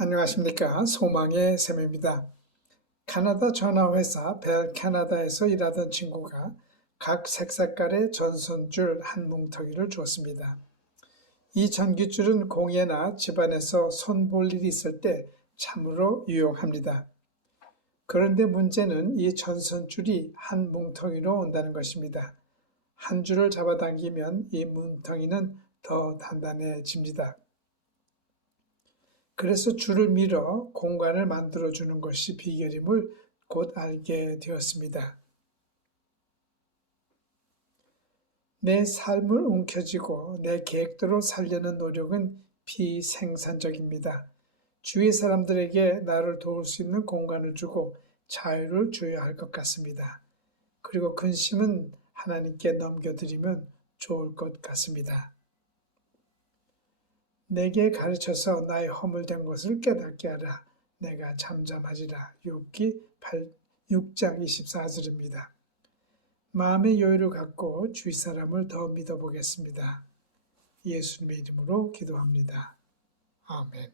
안녕하십니까. 소망의 샘입니다. 캐나다 전화회사 벨 캐나다에서 일하던 친구가 각 색색깔의 전선줄 한 뭉텅이를 주었습니다. 이 전기줄은 공예나 집안에서 손 볼 일이 있을 때 참으로 유용합니다. 그런데 문제는 이 전선줄이 한 뭉텅이로 온다는 것입니다. 한 줄을 잡아당기면 이 뭉텅이는 더 단단해집니다. 그래서 줄을 밀어 공간을 만들어주는 것이 비결임을 곧 알게 되었습니다. 내 삶을 움켜쥐고 내 계획대로 살려는 노력은 비생산적입니다. 주위 사람들에게 나를 도울 수 있는 공간을 주고 자유를 줘야 할 것 같습니다. 그리고 근심은 하나님께 넘겨드리면 좋을 것 같습니다. 내게 가르쳐서 나의 허물된 것을 깨닫게 하라. 내가 잠잠하리라. 6기 8, 6장 24절입니다. 마음의 여유를 갖고 주위 사람을 더 믿어보겠습니다. 예수님의 이름으로 기도합니다. 아멘.